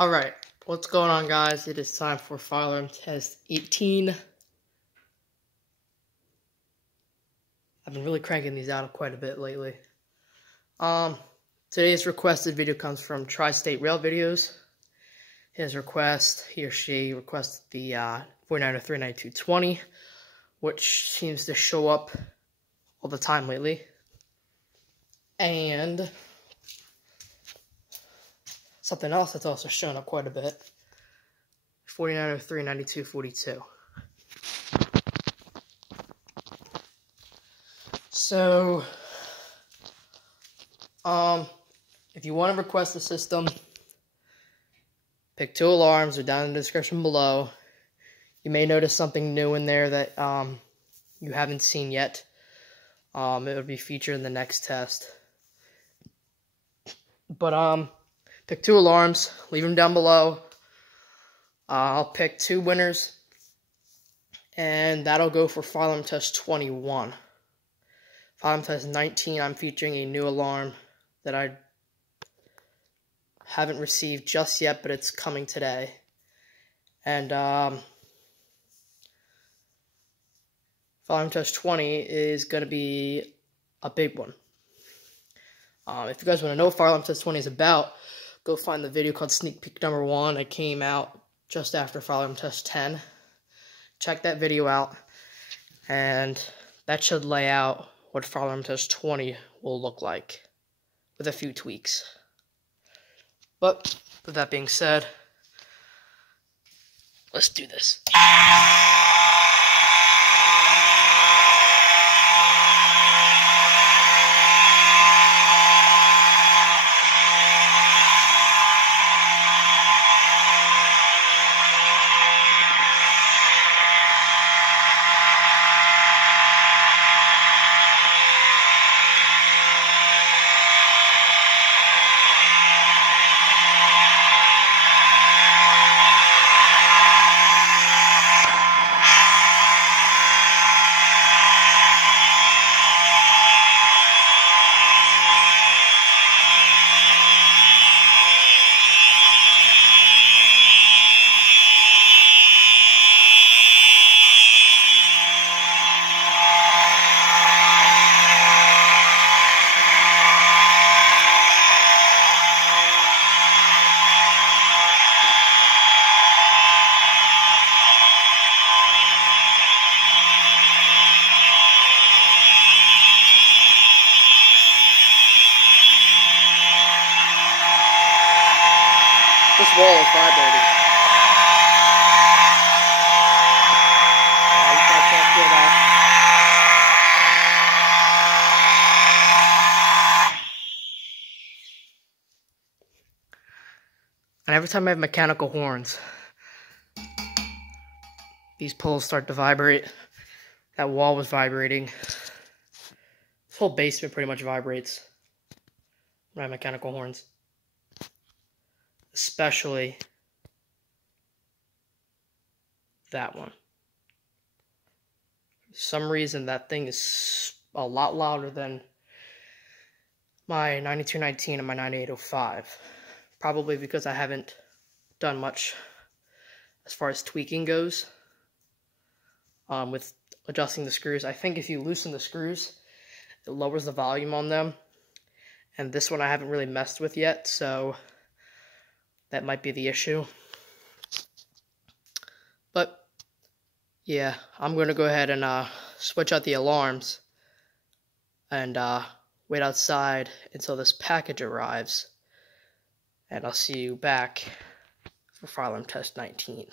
Alright, what's going on, guys? It is time for fire alarm test 18. I've been really cranking these out quite a bit lately. Today's requested video comes from Tri-State Rail Videos. His request, he or she requested the 49039220, which seems to show up all the time lately. And something else that's also shown up quite a bit, 49039242. So, if you want to request the system, pick two alarms. They're down in the description below. You may notice something new in there that you haven't seen yet. It will be featured in the next test. But pick two alarms. Leave them down below. I'll pick two winners, and that'll go for fire alarm test 21. Fire alarm test 19, I'm featuring a new alarm that I haven't received just yet, but it's coming today. And fire alarm test 20 is going to be a big one. If you guys want to know what fire alarm test 20 is about, go find the video called Sneak Peek Number 1. It came out just after fire alarm test 10. Check that video out, and that should lay out what fire alarm test 20 will look like, with a few tweaks. But with that being said, let's do this. This wall is vibrating. You probably can't feel that. And every time I have mechanical horns, these poles start to vibrate. That wall was vibrating. This whole basement pretty much vibrates when I have mechanical horns. Especially that one. For some reason, that thing is a lot louder than my 9219 and my 9805. Probably because I haven't done much as far as tweaking goes with adjusting the screws. I think if you loosen the screws, it lowers the volume on them. And this one I haven't really messed with yet, so that might be the issue. But yeah, I'm going to go ahead and switch out the alarms and wait outside until this package arrives. And I'll see you back for fire alarm test 19.